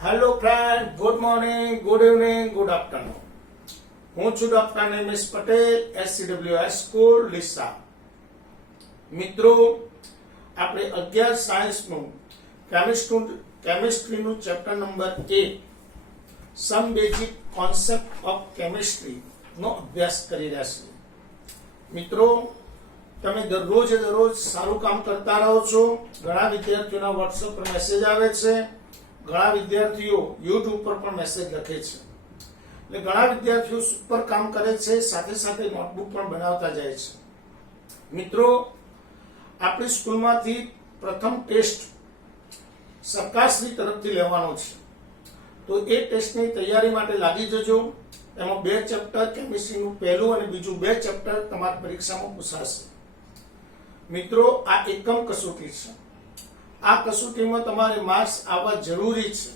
Hello friend, good morning, good evening, good afternoon. હું છું doctor Nimesh Patel, SCWS school Deesa. મિત્રો, આપણે 11 સાયન્સનું કેમિસ્ટ્રીનું chapter number 8 some basic concept of chemistry નો અભ્યાસ કરી રહ્યા છીએ. મિત્રો, તમે દરરોજ સારું કામ કરતા રહો છો. ઘણા વિદ્યાર્થીઓના WhatsApp પર મેસેજ આવે છે, ઘણા વિદ્યાર્થીઓ YouTube પર પણ મેસેજ લખે છે. એટલે ઘણા વિદ્યાર્થીઓ સુપર કામ કરે છે, સાથે સાથે નોટબુક પણ બનાવતા જાય છે. મિત્રો, આપણી સ્કૂલમાંથી પ્રથમ ટેસ્ટ સરકારશ્રી તરફથી લેવાનો છે, તો એ ટેસ્ટની તૈયારી માટે લાગી જજો. એમાં 2 ચેપ્ટર, કેમિસ્ટ્રીનું પહેલું અને બીજું 2 ચેપ્ટર તમારી પરીક્ષામાં પૂછાશે. મિત્રો, આ એકમ કસોટી છે. આ કસોટીમાં તમારે માર્ક્સ આવવા જરૂરી છે,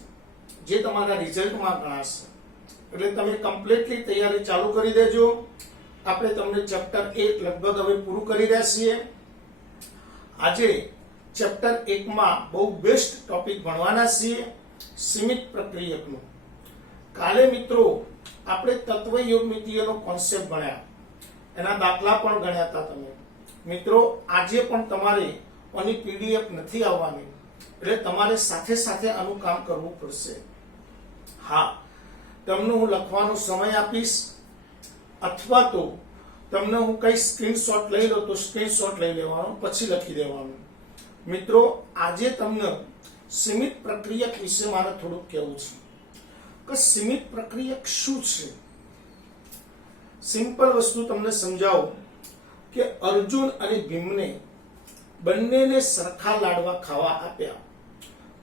જે તમારા રિઝલ્ટમાં ગણાશે. એટલે તમે કમ્પ્લીટલી તૈયારી ચાલુ કરી દેજો. આપણે તમને ચેપ્ટર 1 લગભગ હવે પૂરું કરી રહ્યા છીએ. આજે ચેપ્ટર 1 માં બહુ બેસ્ટ ટોપિક ભણવાના છીએ, સીમિત પ્રક્રિયકનું. કાલે મિત્રો આપણે તત્વયોમિતિનો કોન્સેપ્ટ ભણ્યા, એના દાખલા પણ ગણ્યા હતા તમે. મિત્રો, આજે પણ તમારે આની PDF નથી આવવાની, એટલે તમારે સાથે સાથે આનું કામ કરવું પડશે. હા, તમને હું લખવાનો સમય આપીશ, અથવા તો તમને હું કઈ સ્ક્રીનશોટ લઈ લો તો સ્ક્રીનશોટ લઈ લેવાનો, પછી લખી દેવાનું. મિત્રો, આજે તમને સીમિત પ્રક્રિયક વિશે મારે થોડુંક કહેવું છે કે સીમિત પ્રક્રિયક શું છે. સિમ્પલ વસ્તુ તમને સમજાવું કે અર્જુન અને ભીમને બંનેને સરખા લાડવા ખાવા આપ્યા.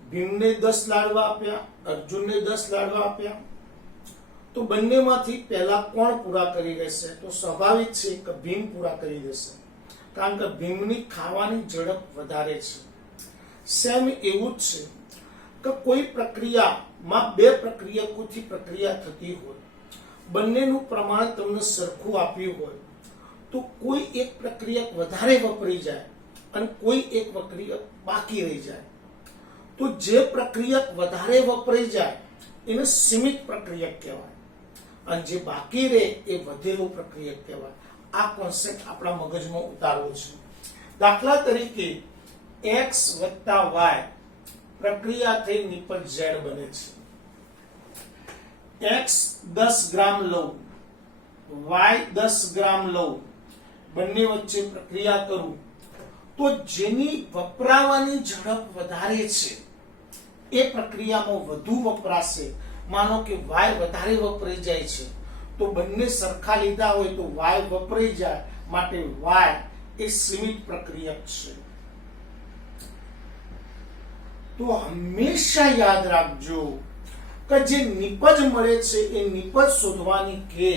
ભીમને 10 લાડવા આપ્યા, અર્જુનને 10 લાડવા આપ્યા. તો બંનેમાંથી પહેલા કોણ પૂરા કરી લેશે? તો સ્વાભાવિક છે કે ભીમ પૂરા કરી દેશે, કારણ કે ભીમની ખાવાની ઝડપ વધારે છે. સેમ એવું જ છે કે કોઈ પ્રક્રિયામાં 2 પ્રક્રિયકોથી પ્રક્રિયા થતી હોય, બંનેનું પ્રમાણ તમને સરખું આપ્યું હોય, તો કોઈ એક પ્રક્રિયક વધારે વપરાઈ જાય અને કોઈ એક પ્રક્રિયક બાકી રહી જાય, તો જે પ્રક્રિયક વધારે વપરાઈ જાય એને સીમિત પ્રક્રિયક કહેવાય, અને જે બાકી રહે એ વધેલું પ્રક્રિયક કહેવાય. આ કોન્સેપ્ટ આપણા મગજમાં ઉતારવો છે. દાખલા તરીકે x + y પ્રક્રિયા થઈ નિપજ z બને છે. x 10 ગ્રામ લઉં, y 10 ગ્રામ લઉં, બંને વચ્ચે પ્રક્રિયા કરું, તો જેની વપરાવાની ઝડપ વધારે છે એ પ્રક્રિયામાં વધુ વપરાશે. માનો કે y વધારે વપરાઈ જાય છે, તો બંને સરખા લીધા હોય તો y વપરાઈ જાય, માટે y એ સીમિત પ્રક્રિયક છે. તો હંમેશા યાદ રાખજો કે જે નિપજ મળે છે એ નિપજ શોધવાની કે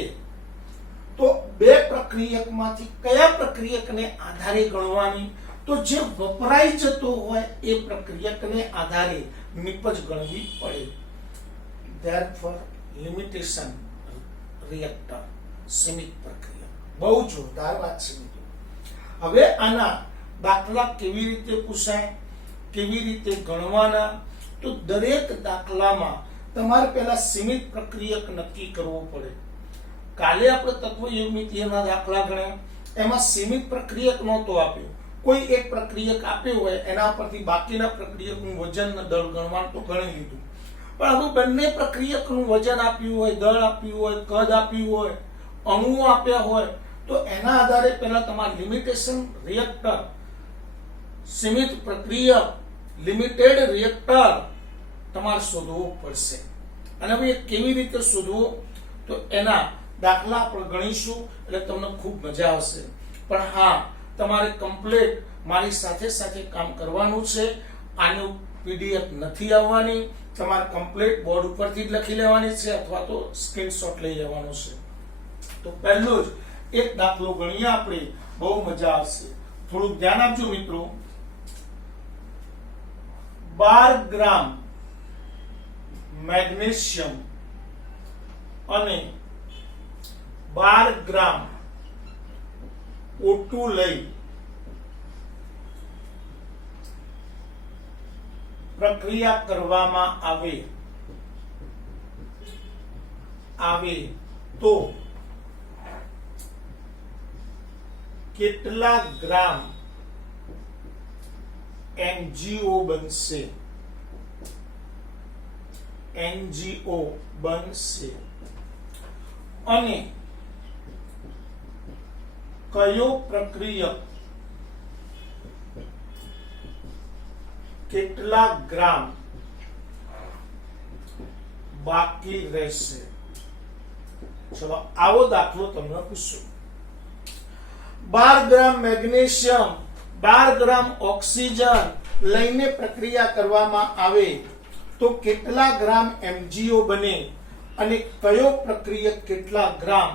તો 2 પ્રક્રિયકમાંથી કયા પ્રક્રિયકને આધારે ગણવાની? તો જે વપરાઈ જતો હોય એ પ્રક્રિયકને આધારે નિપજ ગણવી પડે. Therefore, limitation reactor, સીમિત પ્રક્રિયા. બહુ જોરદાર વાત છે મિત્રો. હવે આના દાખલા કેવી રીતે પૂછાય, કેવી રીતે ગણવાના? તો દરેક દાખલામાં તમારે પહેલા સીમિત પ્રક્રિયક નક્કી કરવો પડે. કાલે આપણે તત્વયોમિતિના દાખલા ગણ્યા, એમાં સીમિત પ્રક્રિયક નહોતો આપ્યો. કોઈ એક પ્રક્રિયક આપ્યો હોય, એના પરથી બાકીના પ્રક્રિયકનું વજન ને દળ ગણવાનું તો ગણી લીધું. પણ હવે બંને પ્રક્રિયકનું વજન આપ્યું હોય, દળ આપ્યું હોય, કદ આપ્યું હોય, અણુઓ આપ્યા હોય, તો એના આધારે પહેલા તમારે લિમિટેશન રિએક્ટર, સીમિત પ્રક્રિયક, લિમિટેડ રિએક્ટર તમારે શોધવો પડશે. અને હવે કેવી રીતે શોધવો, તો એના દાખલા આપણે ગણીશું, એટલે તમને ખૂબ મજા આવશે. પણ હા, તમારે કમ્પ્લીટ મારી સાથે સાથે કામ કરવાનું છે. આનું PDF નથી આવવાની, તમારે કમ્પ્લીટ બોર્ડ ઉપરથી જ લખી લેવાની છે, અથવા તો સ્ક્રીનશોટ લઈ લેવાનો છે. તો પહેલો જ એક દાખલો ગણીએ આપણે, બહુ મજા આવશે. થોડું ધ્યાન આપજો મિત્રો. 12 ગ્રામ મેગ્નેશિયમ અને 12 ગ્રામ O2 લઈ પ્રક્રિયા કરવામાં આવે આવે તો કેટલા ગ્રામ MgO બનશે? MgO બનશે અને કયો પ્રક્રિયક કેટલા ગ્રામ બાકી રહેશે? ચલો આવો દાખલો તમને પૂછું. 12 ગ્રામ મેગ્નેશિયમ 12 ગ્રામ ઓક્સિજન લઈને પ્રક્રિયા કરવામાં આવે તો કેટલા ગ્રામ MgO બને અને કયો પ્રક્રિયક કેટલા ગ્રામ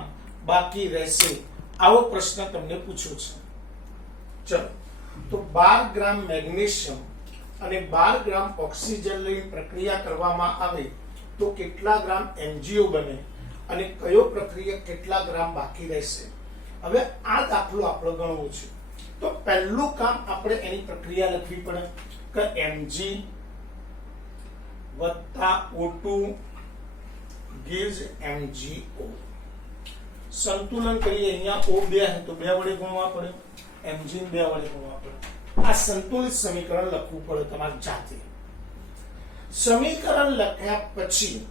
બાકી રહેશે? આવો પ્રશ્ન તમને પૂછ્યો છે. ચલો તો 12 ગ્રામ મેગ્નેશિયમ અને 12 ગ્રામ ઓક્સિજન લઈને પ્રક્રિયા કરવામાં આવે તો કેટલા ગ્રામ MgO બને અને કયો પ્રક્રિયક કેટલા ગ્રામ બાકી રહેશે? હવે આ દાખલો આપણે ગણવો છે તો પહેલું કામ આપણે એની પ્રક્રિયા લખવી પડે કે Mg વત્તા O2 gives MgO. સંતુલન કરીએ, અહીંયા O 2 है तो 2 વડે ગુણવા પડે, Mg 2 વડે ગુણવા પડે. આ સંતુલિત સમીકરણ લખવું પડે તમારે જાતે. સમીકરણ લખ્યા પછી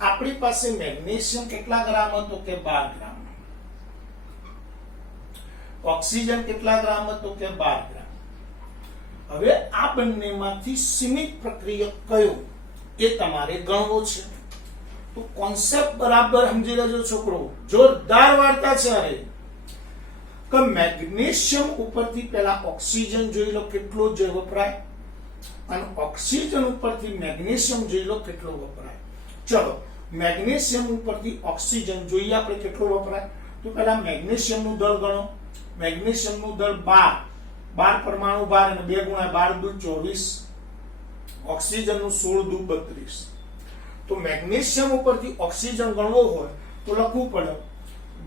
આપણી પાસે મેગ્નેશિયમ કેટલા ગ્રામ હતો કે 12 ગ્રામ, ઓક્સિજન કેટલા ગ્રામ હતો કે 12 ગ્રામ. હવે આ બંનેમાંથી સીમિત પ્રક્રિયક કયો એ તમારે ગણવો છે. તો કોન્સેપ્ટ બરાબર સમજી લેજો છોકરો, જોરદાર વાર્તા છે. અરે કે મેગ્નેશિયમ ઉપરથી પહેલા ઓક્સિજન જોઈ લો કેટલો જ વપરાય અને ઓક્સિજન ઉપરથી મેગ્નેશિયમ જોઈ લો કેટલો વપરાય. ચલો મેગ્નેશિયમ ઉપરથી ઓક્સિજન જોઈએ આપણે કેટલો વપરાય. તો પહેલા મેગ્નેશિયમ નું દળ ગણો. મેગ્નેશિયમ નું દળ 12 પરમાણુ 12 અને 2 ગુણ્યા 12 દુ 24, ઓક્સિજન નું 16 દુ 32. તો મેગ્નેશિયમ ઉપરથી ઓક્સિજન ગણવો હોય તો લખવું પડે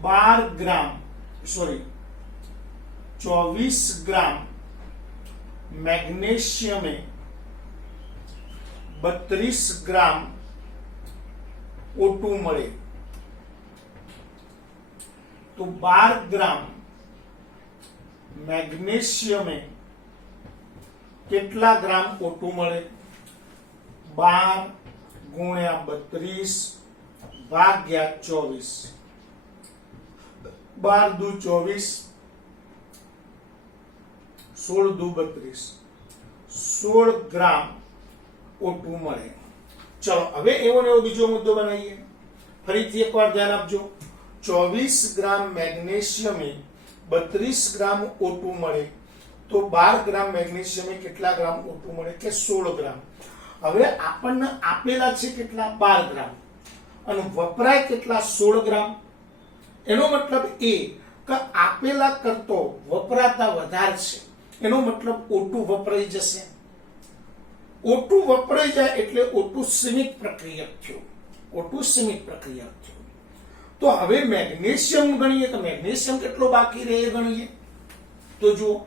12 ગ્રામ 24 ગ્રામ મેગ્નેશિયમે 32 ગ્રામ O2 મળે. તો 12 ગ્રામ મેગ્નેશિયમે કેટલા ગ્રામ O2 મળે? 12 ગુણ્યા 32 ભાગ્યા 24, 12 દુ 24, 16 દુ 32, 16 ગ્રામ O2 મળે. ચલો હવે એવો ને એવો બીજો મુદ્દો બનાવીએ. ફરીથી એકવાર ધ્યાન આપજો. 24 ગ્રામ મેગ્નેશિયમે 32 ગ્રામ O2 મળે તો 12 ગ્રામ મેગ્નેશિયમે કેટલા ગ્રામ O2 મળે કે 16 ગ્રામ. હવે આપણને આપેલા છે કેટલા 12 ગ્રામ અને વપરાય કેટલા 16 ગ્રામ. એનો મતલબ એ કે આપેલા કરતો વપરાતા વધારે છે, એનો મતલબ O2 વપરાઈ જશે. O2 વપરાઈ જાય એટલે O2 સીમિત પ્રક્રિયક થયો. O2 સીમિત પ્રક્રિયક થયો. તો હવે મેગ્નેશિયમ ગણીએ તો મેગ્નેશિયમ કેટલો બાકી રહે એ ગણીએ. તો જો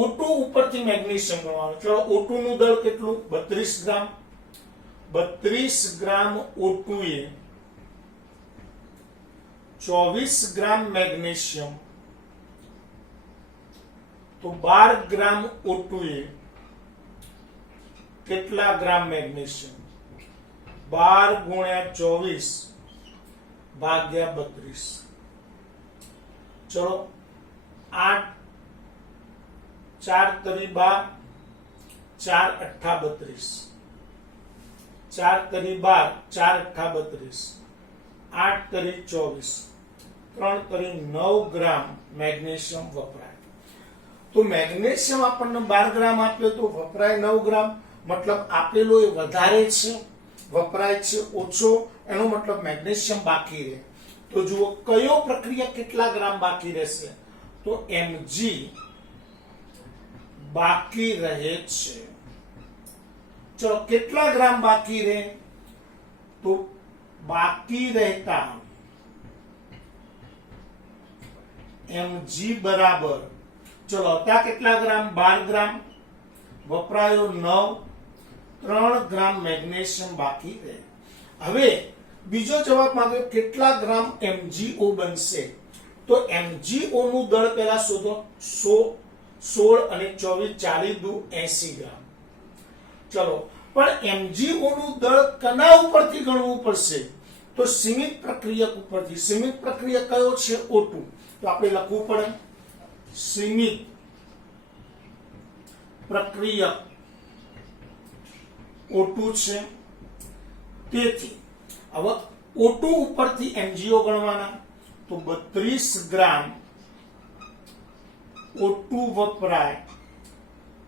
O2 ઉપરથી મેગ્નેશિયમ ગણવાનું. ચલો O2 નું દળ કેટલું? 32 ગ્રામ. 32 ગ્રામ O2 એ 24 ગ્રામ મેગ્નેશિયમ તો 12 ગ્રામ O2 એ કેટલા ગ્રામ મેગ્નેશિયમ? 12 ગુણ્યા 24 ભાગ્યા 32. ચલો 8 4 તરી 12, 4 અઠ્ઠા 32, 4 તરી 12, 4 અઠ્ઠા 32, 8 તરી 24, 3 તરી 9 ગ્રામ મેગ્નેશિયમ વપરાય. તો મેગ્નેશિયમ આપણને 12 ગ્રામ આપ્યો તો વપરાય 9 ગ્રામ. મતલબ આપેલો એ વધારે છે, વપરાય છે ઓછો, એનો મતલબ મેગ્નેશિયમ બાકી રહે. તો જુઓ કયો પ્રક્રિયા કેટલા ગ્રામ બાકી રહેશે? તો Mg બાકી રહે છે. ચલો કેટલા ગ્રામ બાકી રહે? તો બાકી રહેતા Mg બરાબર, ચલો હતા કેટલા ગ્રામ? 12 ગ્રામ, વપરાયો 9, 3 ગ્રામ મેગ્નેશિયમ બાકી રહે. હવે બીજો જવાબ માંગ્યો કેટલા ગ્રામ MgO બનશે, તો MgO નું દળ પહેલા શોધો. 16 અને 24 40 દુ 80 ગ્રામ. ચલો, પણ MgO નું દળ કના ઉપરથી ગણવું પડશે, તો સીમિત પ્રક્રિયક ઉપરથી. સીમિત પ્રક્રિયક કયો છે? O2. તો આપણે લખવું પડે સીમિત પ્રક્રિયક O2 છે. તેથી હવે O2 ઉપરથી MgO ગણવાના, તો 32 ગ્રામ O2 વપરાય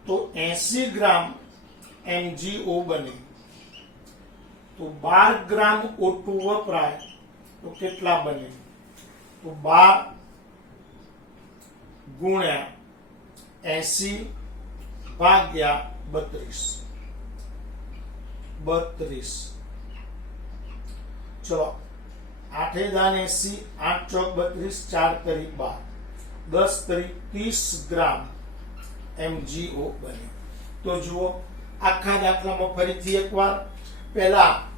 તો 80 ગ્રામ MgO બને. તો 12 ગ્રામ O2 વપરાય તો કેટલા બને, તો 12 ગુણ્યા 80 ભાગ્યા 32. ચલો, 8 દાન 80, 8 ચોક 32, 4 તરી 12, 10 તરી 30 ગ્રામ MgO બને. તો જુઓ, આખા દાખલામાં ફરીથી એકવાર પહેલા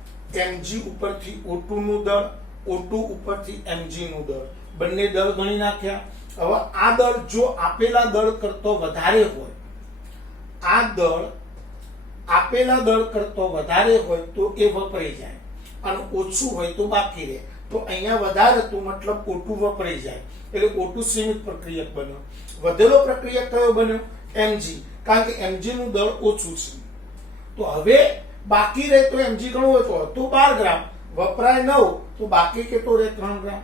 Mg ઉપરથી O2 નું દળ, O2 ઉપરથી Mg નું દળ, બંને દળ ગણી નાખ્યા. હવે આ દળ જો આપેલા દળ કરતો વધારે હોય, આ દળ આપેલા દળ કરતો વધારે હોય તો એ વપરાઈ જાય, અને ઓછું હોય તો બાકી રહે. તો અહીંયા વધારે હતું મતલબ O2 વપરાઈ જાય, એટલે O2 સીમિત પ્રક્રિયક બન્યો. વધેલો પ્રક્રિયક કયો બન્યો? Mg, કારણ કે Mg નું દળ ઓછું છે. તો હવે બાકી રહે તો Mg ગણવું હોય તો 12 ગ્રામ, વપરાય 9 તો બાકી કેટલો રહે? 3 ગ્રામ.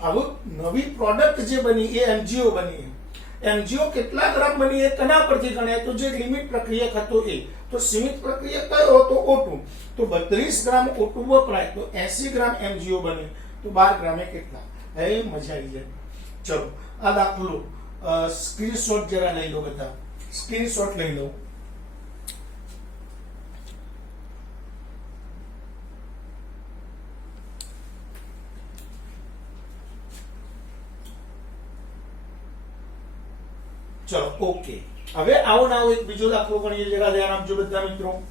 હવે નવી પ્રોડક્ટ જે બની એ MgO બની. MgO કેટલા ગ્રામ બની એ કના પરથી ગણાય? તો જે લિમિટ પ્રક્રિયક હતો એ. તો સીમિત પ્રક્રિયક કયો હતો? O2. તો 32 ગ્રામ O2 વપરાય તો 80 ગ્રામ MgO બને. તો 12 ગ્રામે કેટલા? હે, મજા આવી જાય. ચલો, આ દાખલો સ્ક્રીનશોટ જરા લઈ લો, બધા સ્ક્રીનશોટ લઈ લો. ચલો, ઓકે. હવે આવો ને આવો એક બીજો દાખલો ગણીએ, જરા ધ્યાન આપજો બધા મિત્રો.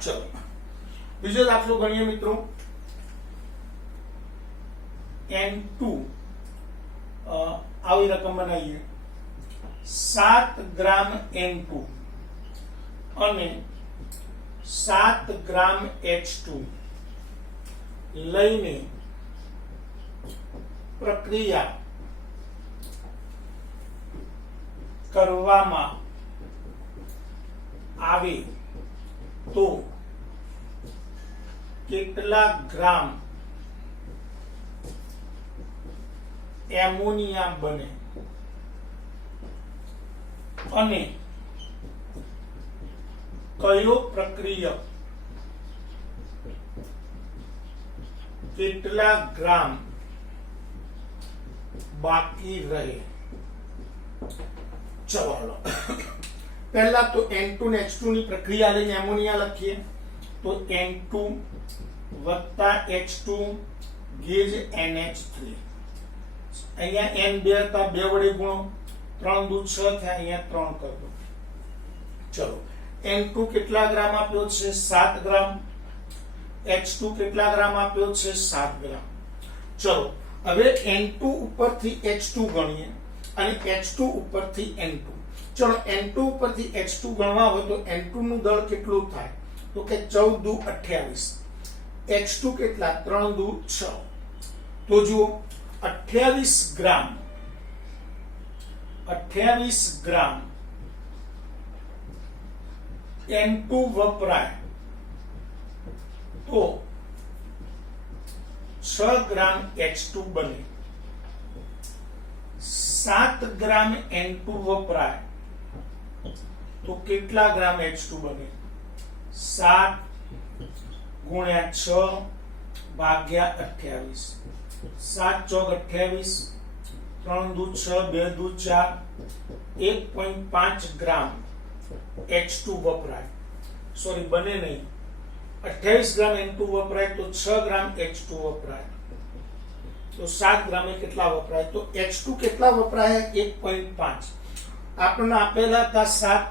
ચલો, બીજો દાખલો ગણીએ મિત્રો. N2 આવી રકમ બનાવીએ. 7 ગ્રામ N2 અને 7 ગ્રામ H2 લઈને પ્રક્રિયા કરવામાં આવે તો કેટલા ગ્રામ એમોનિયા બને, અને કયો પ્રક્રિયક કેટલા ગ્રામ બાકી રહે? ચલો, પહેલા તો N2 ને H2 ની પ્રક્રિયા લઈને એમોનિયા લખીએ. તો N2 વત્તા H2 ગેજ NH3. અહીંયા N 2 હતા, 2 વડે ગુણો, 3 દુ 6 થયા, અહીંયા 3 કરી દો. ચલો, N2 કેટલા ગ્રામ આપ્યો છે? 7 ગ્રામ. H2 કેટલા ગ્રામ આપ્યો છે? 7 ગ્રામ. ચલો, હવે N2 ઉપરથી H2 ગણીએ અને H2 ઉપરથી N2. ચલો, N2 ઉપરથી H2 ગણવા હોય તો N2 નું દળ કેટલું થાય? તો કે 14 દુ 28. H2 કેટલા? 3 દુ 6. તો જુઓ, 28 ગ્રામ N2 વપરાય તો 6 ગ્રામ H2 બને. 7 ગ્રામ N2 વપરાય તો કેટલા ગ્રામ H2 બને? 7 ગુણ્યા 6 ભાગ્યા 28. 7 ચોક 28, 3 દુ 6, 2 દુ 4, 1.5 ગ્રામ H2 વપરાય. સોરી, બને નહીં, 28 ગ્રામ N2 વપરાય તો 6 ગ્રામ H2 વપરાય, તો 7 ગ્રામે કેટલા વપરાય? તો H2 કેટલા વપરાય? 1.5. આપણને આપેલા હતા 7,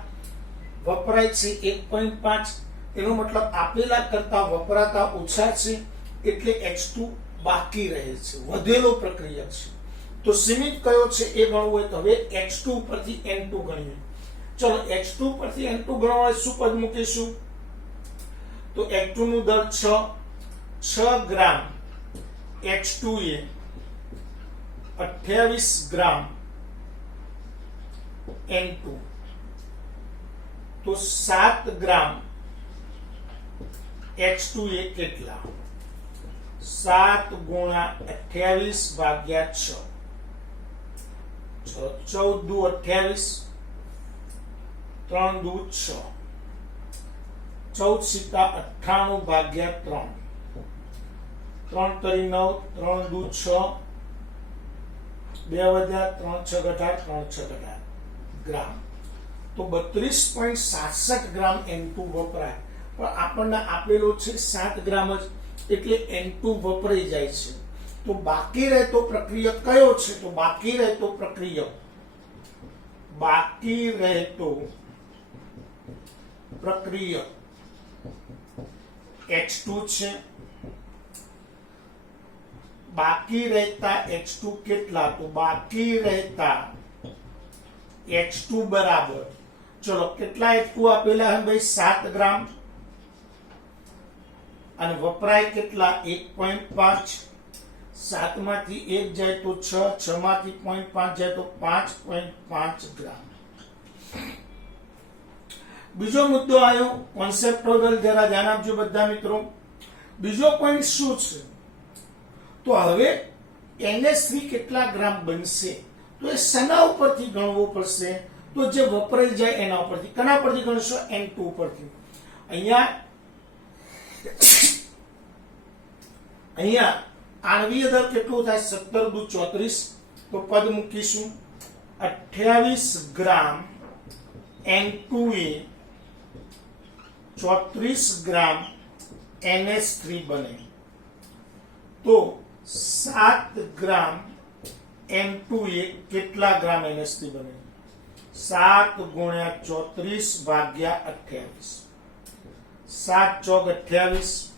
વપરાય છે 1.5. એનો મતલબ આપેલા કરતા વપરાતા ઓછા છે, એટલે H2 બાકી રહે છે, વધેલો પ્રક્રિયક છે. તો સીમિત કયો છે એ ગણવું હોય તો હવે H2 પરથી N2 ગણીએ. ચલો H2 પરથી N2 ગણવા હોય શું પદ મૂકીશું? તો H2 નું દર 6 ગ્રામ H2 એ 28 ગ્રામ N2, તો 7 ગ્રામ H2 એ કેટલા? 7 ગુણ્યા 28 ભાગ્યા 6. 14 દુ 28, 3 દુ 6, 14 સિક્કા 98 ભાગ્યા 3, 3 તરી 9, 3 દુ 6, 2 વધ્યા, 3 6 18, 3 6 18 ગ્રામ. તો 32.67 ગ્રામ N2 વપરાય. પણ આપણને આપેલો છે 7 ગ્રામ જ, એટલે N2 વપરાઈ જાય છે. તો બાકી રહેતો પ્રક્રિયક કયો છે? તો બાકી રહેતો પ્રક્રિયક H2 છે. બાકી રહેતા H2 કેટલા? તો બાકી રહેતા H2 બરાબર, ચલો કેટલા H2 આપેલા હે ભાઈ? 7 ગ્રામ, અને વપરાય કેટલા? 1.5. 7 માંથી 1 જાય તો 6, 6 માંથી 0.5 જાય તો 5.5 ગ્રામ. બીજો મુદ્દો આવ્યો કોન્સેપ્ટોલ, જરા ધ્યાન આપજો બધા મિત્રો. બીજો પોઈન્ટ શું છે? તો હવે NH3 કેટલા ગ્રામ બનશે? તો એ શેના ઉપરથી ગણવું પડશે? તો જે વપરાઈ જાય એના ઉપરથી. કના પરથી ગણશો? N2 ઉપરથી. અહીંયા આણવીય દર કેટલું થાય? 17 દુ 34, તો પદ મૂકીશું 28 ગ્રામ N2 એ 34 ગ્રામ NH3 બને. તો 7 ગ્રામ N2 એ કેટલા ગ્રામ NH3 બને? 7 ગુણ્યા 34 ભાગ્યા 28. 7 ચોક 28,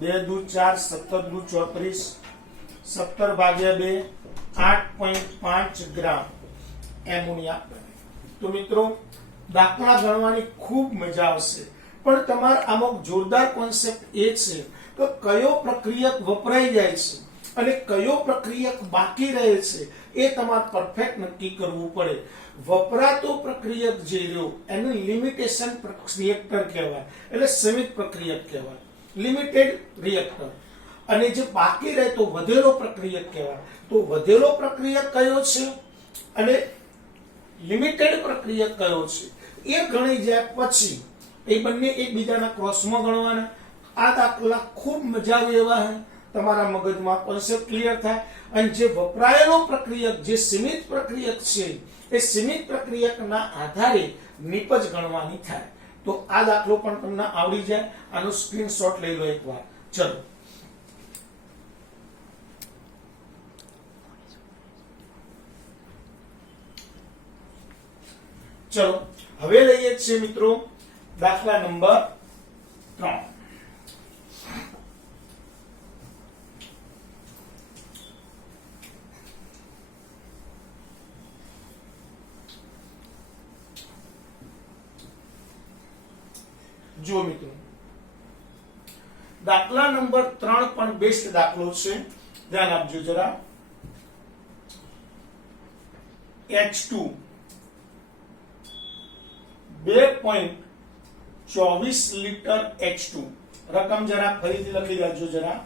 2 દુ 4, 17 દુ 34, 17 ભાગ્યા 2, 8.5 ગ્રામ એમોનિયા બને. તો મિત્રો દાખલા ગણવાની ખૂબ મજા આવશે, પણ તમારા આમાં જોરદાર કોન્સેપ્ટ એ છે કે કયો પ્રક્રિયક વપરાઈ જાય છે અને કયો પ્રક્રિયક બાકી રહે છે એ તમારે પરફેક્ટ નક્કી કરવું પડે. વપરાતો પ્રક્રિયક જે રહ્યો એને લિમિટેશન રિએક્ટર કહેવાય, એટલે સીમિત પ્રક્રિયક કહેવાય, લિમિટેડ રિએક્ટર. અને જે બાકી રહેતો વધેલો પ્રક્રિયક કહેવાય. તો વધેલો પ્રક્રિયક કયો છે અને લિમિટેડ પ્રક્રિયક કયો છે એ ગણી જાય પછી એ બંને એકબીજાના ક્રોસમાં ગણવાના. આ દાખલા ખૂબ મજા આવે એવા હે, તમારા મગજમાં કોન્સેપ્ટ ક્લિયર થાય. અને જે વપરાયેલો પ્રક્રિયક જે સીમિત પ્રક્રિયક છે એ સીમિત પ્રક્રિયકના આધારે નિપજ ગણવાની થાય. તો આ દાખલો પણ તમને આવડી જાય. આનો સ્ક્રીનશોટ લઈ લો એકવાર. ચલો હવે લઈએ છીએ મિત્રો દાખલા નંબર 3. જો મિત્રો દાખલા નંબર 3 પણ બેસ્ટ દાખલો છે, ધ્યાન આપજો જરા. H2 2.24 લીટર H2, રકમ જરા ફરીથી લખી લેજો જરા.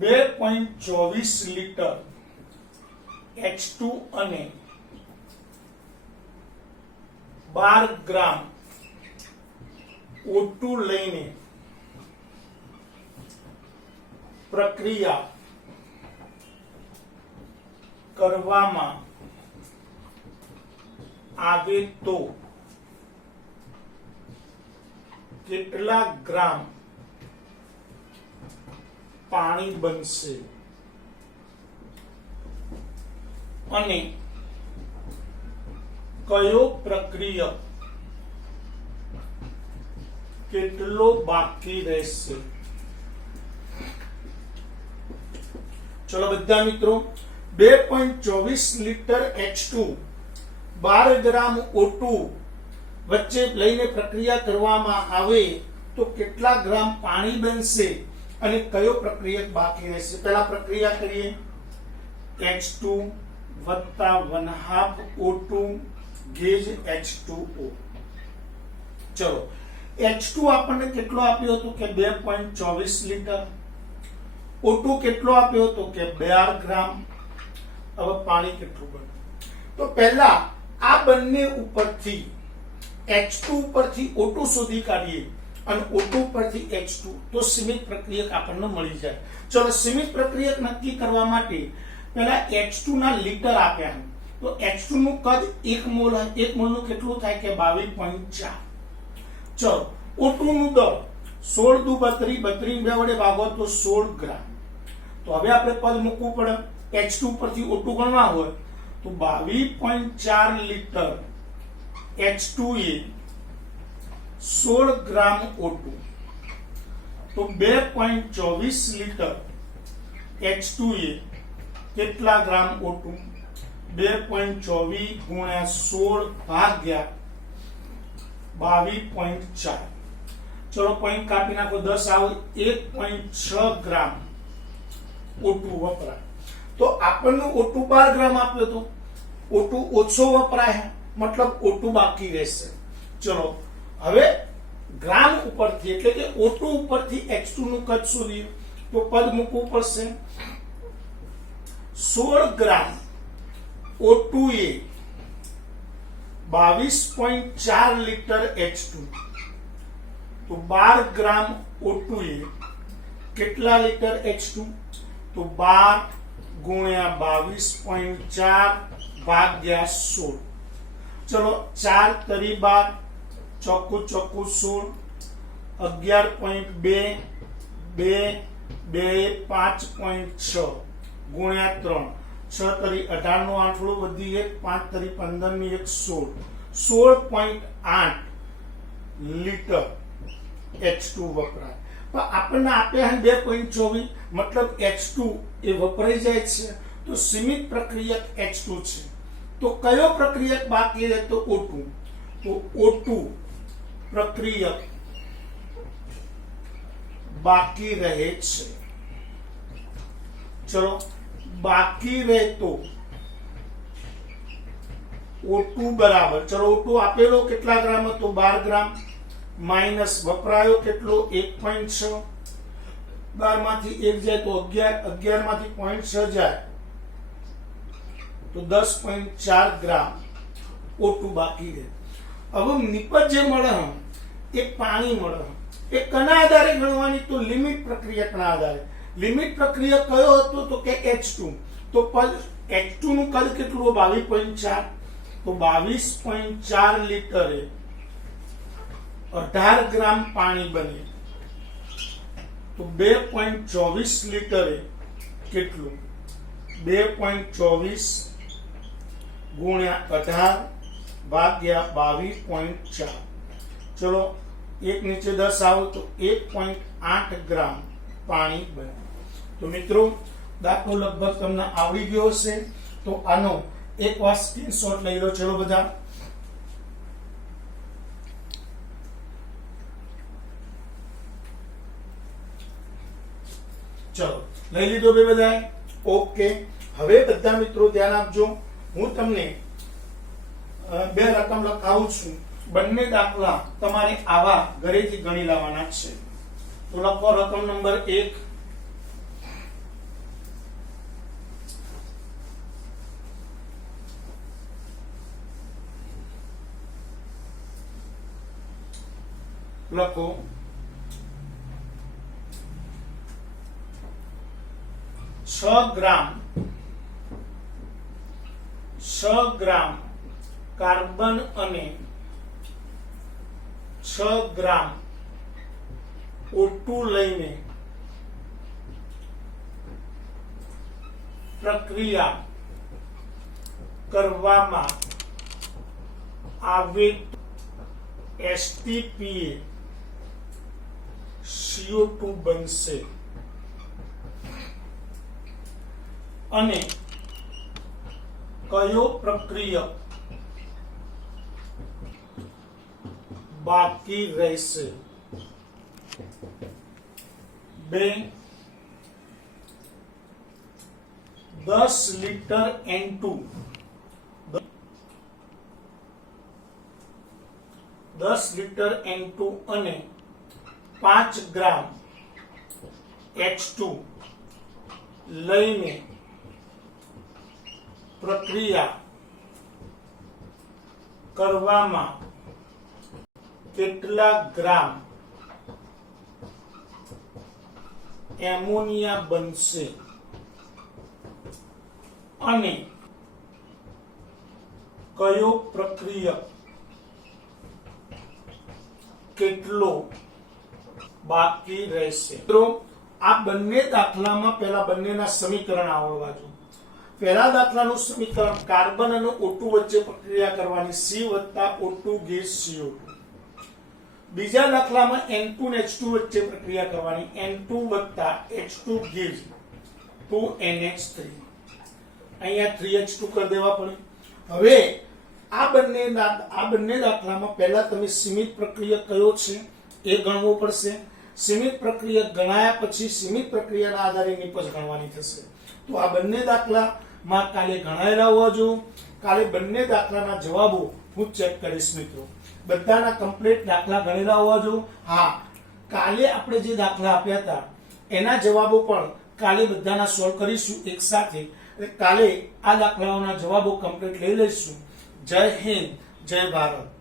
2.24 લીટર H2 અને 12 ગ્રામ O2 લઈને પ્રક્રિયા કરવામાં આવે તો કેટલા ગ્રામ પાણી બનશે અને કયો પ્રક્રિયક કેટલો બાકી રહેશે? ચલો બધા મિત્રો, 2.24 લીટર H2 12 ગ્રામ O2 વચ્ચે લઈને પ્રક્રિયા કરવામાં આવે તો કેટલા ગ્રામ પાણી બનશે અને કયો પ્રક્રિયક બાકી રહેશે? પહેલા પ્રક્રિયા કરીએ. H2 વત્તા 1/2 O2 ગેજ H2O. ચલો, H2 આપણને કેટલો આપ્યો હતો કે 2.24 લીટર. O2 કેટલો આપ્યો હતો કે 12 ગ્રામ. હવે પાણી કેટલું બને? તો પહેલા આ બંને ઉપરથી H2 ઉપરથી O2 શોધી કાઢીએ અને O2 પરથી H2 તો સીમિત પ્રક્રિયક આપણને મળી જાય. ચલો, સીમિત પ્રક્રિયક નક્કી કરવા માટે પહેલા H2 ના લીટર આપ્યા. તો H2 નું કદ 1 મોલ નું કેટલું થાય કે 22.4. ચલો, O2 નું દળ 16 દુ 32, 32 વડે ભાગો તો 16 ગ્રામ. તો હવે આપણે પદ મૂકવું પડે. H2 પરથી O2 ગણવા હોય તો 22.4 લીટર H2 એ 16 ગ્રામ O2 તો 2.24 લીટર H2 એ કેટલા ગ્રામ O2? 2.24 ગુણ્યા 16 ભાગ્યા 22.4. ચલો, પોઈન્ટ કાપી નાખો. 10 આવે 1.6 ગ્રામ O2 વપરાય. તો આપણને O2 12 ગ્રામ આપ્યો તો O2 ઓછો વપરાય, મતલબ O2 બાકી રહેશે. ચલો, હવે ગ્રામ ઉપરથી એટલે કે O2 ઉપરથી H2 નું કદ શોધીએ તો પદ મૂકવું પડશે. 16 ગ્રામ O2 એ 22.4 લીટર H2 તો 12 ગ્રામ O2 એ કેટલા લીટર H2? તો 12 ગુણ્યા 22.4 ભાગ્યા 16. ચલો, 4 તરી 12, ચોખ્ખું 16, 11.2 2 2 5.6 ગુણ્યા 3, 6 તરી 18 નું આંઠડું વધી 1, 5 તરી 15 ની 1, 16.8 લીટર H2 વપરાય. તો આપણને આપ્યા 2.24 મતલબ H2 એ વપરાઈ જાય છે. તો સીમિત પ્રક્રિયક H2 છે. તો કયો પ્રક્રિયક બાકી રહે? તો O2. તો O2 પ્રક્રિયક બાકી રહે છે. ચલો, બાકી રહે તો O2 બરાબર, ચલો O2 આપેલો કેટલા ગ્રામ હતો? 12 ગ્રામ માઈનસ વપરાયો કેટલો? 1.6. 12 માંથી 1 જાય તો 11, 11 માંથી 0.6 જાય તો 10.4 ગ્રામ O2 બાકી રહે. હવે નિપજ જે મળે એ પાણી મળે. એ કના આધારે ગણવાની? તો લિમિટ પ્રક્રિયકના આધારે. લિમિટ પ્રક્રિયક કયો હતો? તો કે H2. તો H2 નું કદ કેટલું? 22.4. તો 22.4 લીટરે 18 ગ્રામ પાણી બને. તો 2.24 લીટરે કેટલું? 2.24 ગુણ્યા 18 ભાગ્યા 22.4. ચલો, 1 નીચે 10 આવો તો 1.8 ગ્રામ પાણી બને. તો મિત્રો, દાખલો લગભગ તમને આવડી ગયો હશે. તો આનો એકવાર સ્ક્રીનશોટ લઈ લો. ચલો બધા, ચલો લઈ લીધો બે બધાએ? ઓકે. હવે બધા મિત્રો ધ્યાન આપજો. હું તમને બે રકમ લખાવું છું. બંને દાખલા તમારે આવા ઘરેથી ગણી લાવવાના છે. તો લખો રકમ નંબર 1. લખો 6 ગ્રામ કાર્બન અને 6 ગ્રામ O2 લઈને પ્રક્રિયા કરવામાં આવે STPA CO2 બનશે અને કયો પ્રક્રિયક બાકી રહેશે? 2 10 લિટર N2 10 લિટર N2 અને 5 ગ્રામ H2 લઈને પ્રક્રિયા કરવામાં કેટલા ગ્રામ એમોનિયા બનશે અને કયો પ્રક્રિયક કેટલો બાકી રહેશે? મિત્રો આ બંને દાખલામાં પહેલા બંનેના સમીકરણ આવડવા જોઈએ. પહેલા દાખલાનું સમીકરણ કાર્બન અને O2 વચ્ચે પ્રક્રિયા કરવાની C વત્તા O2 ગેસ CO2. બીજા દાખલામાં N2 અને H2 વચ્ચે પ્રક્રિયા કરવાની N2 વત્તા H2 ગેસ 2NH3. અહીંયા 3H2 કરી દેવા પડે. હવે આ બંને દાખલામાં પહેલા તમે સીમિત પ્રક્રિયક કયો છે એ ગણવો પડશે. સીમિત પ્રક્રિયક ગણાયા પછી સીમિત પ્રક્રિયાના આધારે નિપજ ગણવાની થશે. તો આ બંને દાખલામાં કાલે ગણાયેલા હોવા જોઈએ. કાલે બંને દાખલાના જવાબો હું ચેક કરીશ મિત્રો. બધાના કમ્પ્લીટ દાખલા ગણેલા હોવા જોઈએ. હા, કાલે આપણે જે દાખલા આપ્યા હતા એના જવાબો પણ કાલે બધાના સોલ્વ કરીશું એક સાથે. કાલે આ દાખલાઓના જવાબો કમ્પ્લીટ લઈ લઈશું. જય હિન્દ, જય ભારત.